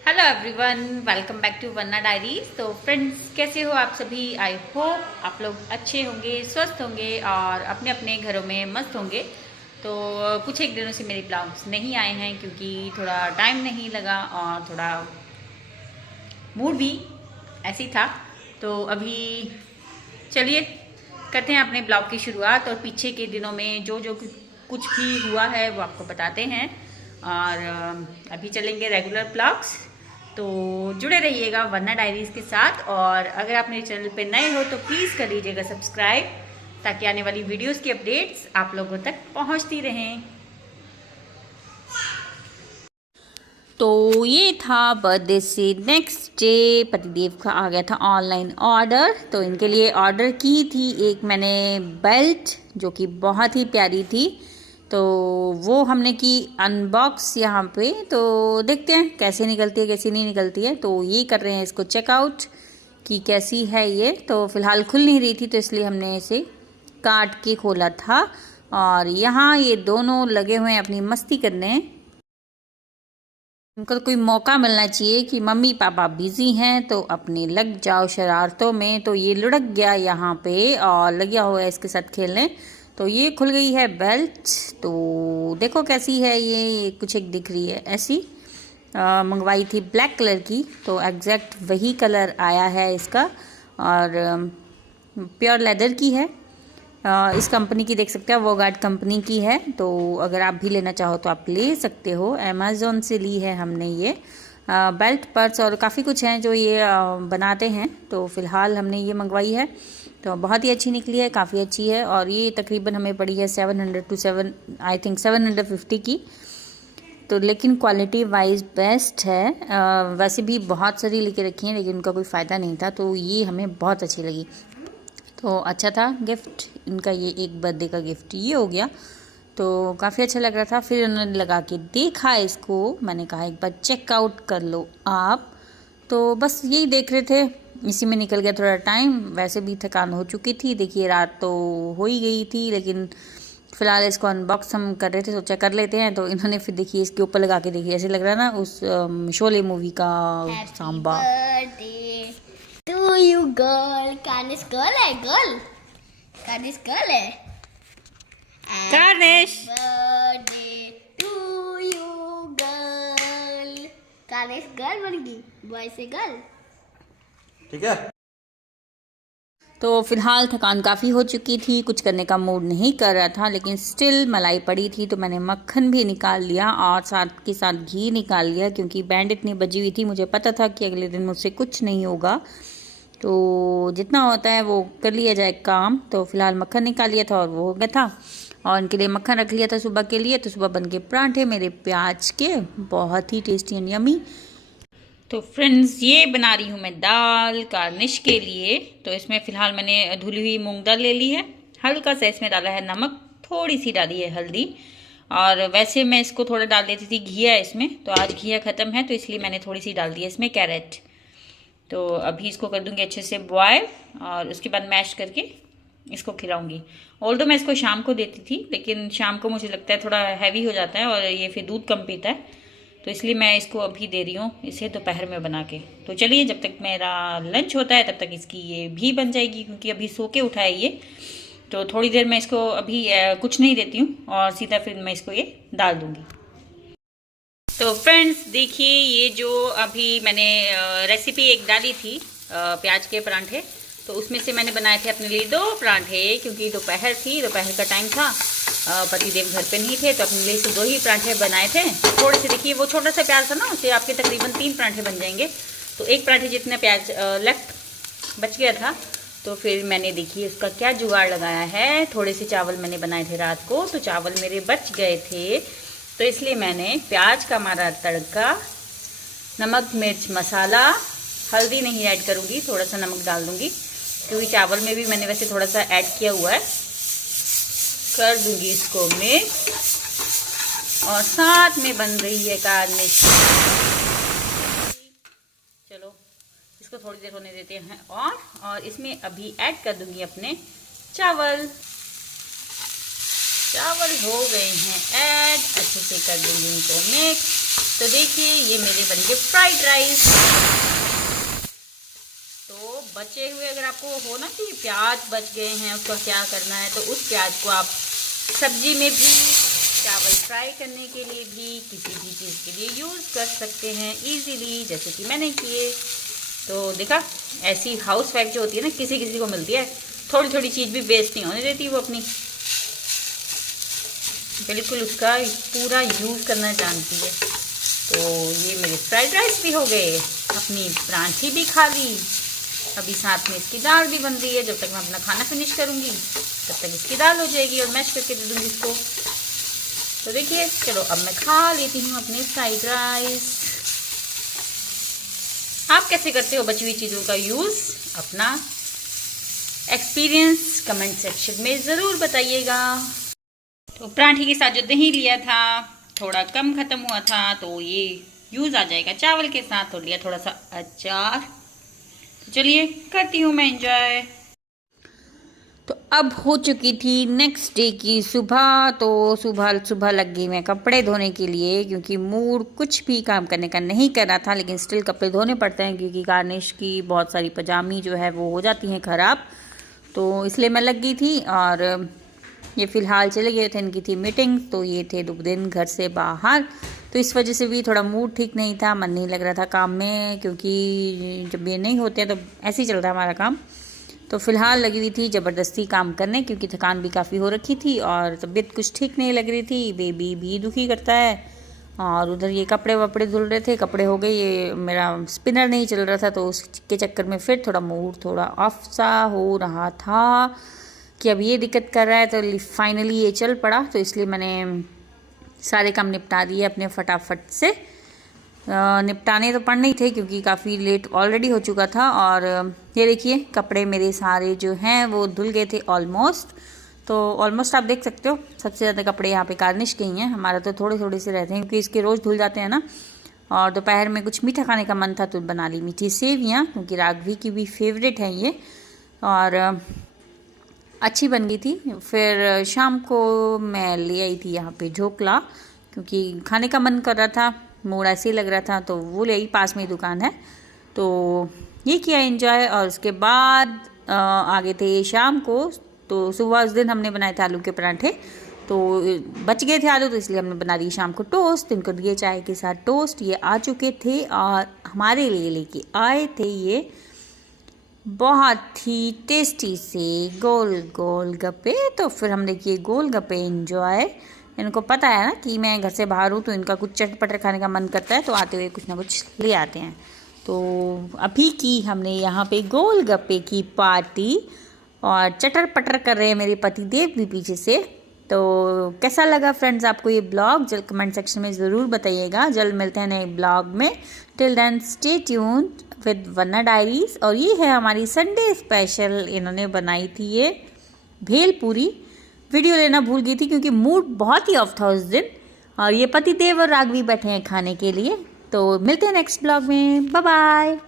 Hello everyone, welcome back to wanna diaries. तो friends, कैसे हो आप सभी? आई होप आप लोग अच्छे होंगे, स्वस्थ होंगे और अपने अपने घरों में मस्त होंगे। तो कुछ एक दिनों से मेरे ब्लॉग्स नहीं आए हैं क्योंकि थोड़ा टाइम नहीं लगा और थोड़ा मूड भी ऐसे ही था। तो अभी चलिए करते हैं अपने ब्लॉग की शुरुआत और पीछे के दिनों में जो जो कुछ भी हुआ है वो आपको बताते हैं। और अभी चलेंगे रेगुलर ब्लॉग्स। तो जुड़े रहिएगा वन्ना डायरीज़ के साथ। और अगर आप मेरे चैनल पे नए हो तो प्लीज़ कर लीजिएगा सब्सक्राइब, ताकि आने वाली वीडियोस की अपडेट्स आप लोगों तक पहुंचती रहें। तो ये था बर्थडे से नेक्स्ट डे, पतिदेव का आ गया था ऑनलाइन ऑर्डर। तो इनके लिए ऑर्डर की थी एक मैंने बेल्ट, जो कि बहुत ही प्यारी थी। तो वो हमने की अनबॉक्स यहाँ पे। तो देखते हैं कैसे निकलती है कैसी नहीं निकलती है। तो ये कर रहे हैं इसको चेकआउट कि कैसी है ये। तो फ़िलहाल खुल नहीं रही थी तो इसलिए हमने इसे काट के खोला था। और यहाँ ये दोनों लगे हुए हैं अपनी मस्ती करने। उनको तो कोई मौका मिलना चाहिए कि मम्मी पापा बिजी हैं तो अपने लग जाओ शरारतों में। तो ये लुढ़क गया यहाँ पे और लग गया हुआ है इसके साथ खेलने। तो ये खुल गई है बेल्ट। तो देखो कैसी है ये कुछ एक दिख रही है ऐसी। मंगवाई थी ब्लैक कलर की, तो एग्जैक्ट वही कलर आया है इसका। और प्योर लेदर की है। इस कंपनी की देख सकते हैं, वोगार्ड कंपनी की है। तो अगर आप भी लेना चाहो तो आप ले सकते हो। अमेज़ॉन से ली है हमने ये बेल्ट, पर्स और काफ़ी कुछ हैं जो ये बनाते हैं। तो फ़िलहाल हमने ये मंगवाई है। तो बहुत ही अच्छी निकली है, काफ़ी अच्छी है। और ये तकरीबन हमें पड़ी है 700 to 7 आई थिंक 750 की। तो लेकिन क्वालिटी वाइज बेस्ट है। वैसे भी बहुत सारी लेके रखी हैं लेकिन उनका कोई फ़ायदा नहीं था, तो ये हमें बहुत अच्छी लगी। तो अच्छा था गिफ्ट इनका, ये एक बर्थडे का गिफ्ट ये हो गया। तो काफ़ी अच्छा लग रहा था। फिर उन्होंने लगा के देखा इसको, मैंने कहा एक बार चेकआउट कर लो आप। तो बस यही देख रहे थे, इसी में निकल गया थोड़ा टाइम। वैसे भी थकान हो चुकी थी, देखिए रात तो हो ही गई थी। लेकिन फ़िलहाल इसको अनबॉक्स हम कर रहे थे, सोचा कर लेते हैं। तो इन्होंने फिर देखिए इसके ऊपर लगा के देखिए, ऐसे लग रहा है ना उस शोले मूवी का सांबा। टू यू गर्ल, कानिश गर्ल है, गर्ल कानिश गर्ल है। कार्निश बर्थडे टू यू गर्ल, कानिश गर्ल बन गई, बॉय से गर्ल। ठीक है। तो फिलहाल थकान काफ़ी हो चुकी थी, कुछ करने का मूड नहीं कर रहा था। लेकिन स्टिल मलाई पड़ी थी तो मैंने मक्खन भी निकाल लिया और साथ के साथ घी निकाल लिया, क्योंकि बैंड इतनी बजी हुई थी। मुझे पता था कि अगले दिन मुझसे कुछ नहीं होगा, तो जितना होता है वो कर लिया जाए काम। तो फिलहाल मक्खन निकाल लिया था और वो हो गया था। और इनके लिए मक्खन रख लिया था सुबह के लिए। तो सुबह बन के पराठे मेरे प्याज के, बहुत ही टेस्टी एंड यमी। तो फ्रेंड्स, ये बना रही हूँ मैं दाल गार्निश के लिए। तो इसमें फ़िलहाल मैंने धुली हुई मूंग दाल ले ली है। हल्का सा इसमें डाला है नमक, थोड़ी सी डाली है हल्दी। और वैसे मैं इसको थोड़ा डाल देती थी घिया इसमें, तो आज घिया ख़त्म है तो इसलिए मैंने थोड़ी सी डाल दी है इसमें कैरेट। तो अभी इसको कर दूँगी अच्छे से बॉयल और उसके बाद मैश करके इसको खिलाऊंगी। ऑल्दो मैं इसको शाम को देती थी, लेकिन शाम को मुझे लगता है थोड़ा हैवी हो जाता है और ये फिर दूध कम पीता है, तो इसलिए मैं इसको अभी दे रही हूँ इसे दोपहर में बना के। तो चलिए जब तक मेरा लंच होता है तब तक इसकी ये भी बन जाएगी, क्योंकि अभी सो के उठा है ये। तो थोड़ी देर मैं इसको अभी कुछ नहीं देती हूँ और सीधा फिर मैं इसको ये डाल दूँगी। तो फ्रेंड्स देखिए, ये जो अभी मैंने रेसिपी एक डाली थी प्याज के परांठे, तो उसमें से मैंने बनाए थे अपने लिए 2 परांठे, क्योंकि दोपहर थी, दोपहर का टाइम था। पतिदेव घर पे नहीं थे तो अपने लिए सिर्फ 2 ही परांठे बनाए थे। थोड़े से देखिए, वो छोटा सा प्याज था ना, उससे आपके तकरीबन 3 परांठे बन जाएंगे। तो 1 परांठे जितना प्याज लेफ्ट बच गया था। तो फिर मैंने देखिए उसका क्या जुगाड़ लगाया है। थोड़े से चावल मैंने बनाए थे रात को, तो चावल मेरे बच गए थे, तो इसलिए मैंने प्याज का मारा तड़का, नमक मिर्च मसाला, हल्दी नहीं ऐड करूँगी, थोड़ा सा नमक डाल दूँगी क्योंकि चावल में भी मैंने वैसे थोड़ा सा ऐड किया हुआ है। कर दूँगी इसको मिक्स और साथ में बन रही है गार्निश। चलो इसको थोड़ी देर होने देते हैं और इसमें अभी ऐड कर दूँगी अपने चावल। चावल हो गए हैं ऐड, अच्छे से कर दूँगी इनको मिक्स। तो देखिए ये मेरे बन गए फ्राइड राइस। तो बचे हुए अगर आपको हो ना कि प्याज बच गए हैं उसका क्या करना है, तो उस प्याज को आप सब्जी में भी, चावल फ्राई करने के लिए भी, किसी भी चीज़ के लिए यूज़ कर सकते हैं इजीली, जैसे कि मैंने किए। तो देखा, ऐसी हाउस वाइफ जो होती है ना, किसी किसी को मिलती है, थोड़ी थोड़ी चीज़ भी वेस्ट नहीं होने देती वो अपनी, बिल्कुल उसका पूरा यूज़ करना जानती है। तो ये मेरे फ्राइड राइस भी हो गए, अपनी परांठी भी खा ली, अभी साथ में इसकी दाल भी बन रही है। जब तक मैं अपना खाना फिनिश करूँगी तब तक इसकी दाल हो जाएगी और मैश करके दे दूँगी इसको। तो देखिए, चलो अब मैं खा लेती हूँ अपने फ्राइड राइस। आप कैसे करते हो बची हुई चीज़ों का यूज़? अपना एक्सपीरियंस कमेंट सेक्शन में ज़रूर बताइएगा। तो पराठे के साथ जो दही लिया था थोड़ा कम ख़त्म हुआ था, तो ये यूज़ आ जाएगा चावल के साथ। तो लिया थोड़ा सा अचार। तो चलिए करती हूँ मैं एंजॉय। तो अब हो चुकी थी नेक्स्ट डे की सुबह। तो सुबह सुबह लग गई मैं कपड़े धोने के लिए, क्योंकि मूड कुछ भी काम करने का नहीं कर रहा था, लेकिन स्टिल कपड़े धोने पड़ते हैं क्योंकि गार्निश की बहुत सारी पजामी जो है वो हो जाती हैं ख़राब। तो इसलिए मैं लग गई थी। और ये फ़िलहाल चले गए थे, इनकी थी मीटिंग, तो ये थे 2 दिन घर से बाहर। तो इस वजह से भी थोड़ा मूड ठीक नहीं था, मन नहीं लग रहा था काम में, क्योंकि जब ये नहीं होते हैं तो ऐसे ही चलता है हमारा काम। तो फ़िलहाल लगी हुई थी ज़बरदस्ती काम करने, क्योंकि थकान भी काफ़ी हो रखी थी और तबीयत कुछ ठीक नहीं लग रही थी। बेबी भी दुखी करता है। और उधर ये कपड़े वपड़े धुल रहे थे, कपड़े हो गए, ये मेरा स्पिनर नहीं चल रहा था, तो उसके चक्कर में फिर थोड़ा मूड थोड़ा ऑफ सा हो रहा था कि अब ये दिक्कत कर रहा है। तो फाइनली ये चल पड़ा। तो इसलिए मैंने सारे काम निपटा दिए अपने फटाफट से। निपटाने तो पड़ने ही थे क्योंकि काफ़ी लेट ऑलरेडी हो चुका था। और ये देखिए कपड़े मेरे सारे जो हैं वो धुल गए थे ऑलमोस्ट। तो ऑलमोस्ट आप देख सकते हो, सबसे ज़्यादा कपड़े यहाँ पे गार्निश के ही हैं। हमारा तो थोड़े थोड़े से रहते हैं क्योंकि इसके रोज़ धुल जाते हैं ना। और दोपहर में कुछ मीठा खाने का मन था तो बना ली मीठी सेवियाँ, क्योंकि राघवी की भी फेवरेट है ये, और अच्छी बन गई थी। फिर शाम को मैं ले आई थी यहाँ पे ढोकला, क्योंकि खाने का मन कर रहा था, मूड ऐसे ही लग रहा था, तो वो ले आई, पास में ही दुकान है। तो ये किया एंजॉय। और उसके बाद आगे थे शाम को। तो सुबह उस दिन हमने बनाए थे आलू के पराठे, तो बच गए थे आलू, तो इसलिए हमने बना दिए शाम को टोस्ट। इनको दिए चाय के साथ टोस्ट। ये आ चुके थे और हमारे लिए लेके आए थे ये बहुत ही टेस्टी से गोल गोल गप्पे। तो फिर हमने किए गोल गप्पे एंजॉय। इनको पता है ना कि मैं घर से बाहर हूँ, तो इनका कुछ चटपटर खाने का मन करता है, तो आते हुए कुछ ना कुछ ले आते हैं। तो अभी की हमने यहाँ पे गोल गप्पे की पार्टी, और चटर पटर कर रहे हैं मेरे पति देव भी पीछे से। तो कैसा लगा फ्रेंड्स आपको ये ब्लॉग? जल्द कमेंट सेक्शन में ज़रूर बताइएगा। जल्द मिलते हैं नए ब्लॉग में। Till then stay tuned with wanna diaries. और ये है हमारी संडे स्पेशल, इन्होंने बनाई थी ये भेल पूरी। वीडियो लेना भूल गई थी क्योंकि मूड बहुत ही ऑफ था उस दिन। और ये पति देव और राघवी बैठे हैं खाने के लिए। तो मिलते हैं नेक्स्ट ब्लॉग में। Bye bye.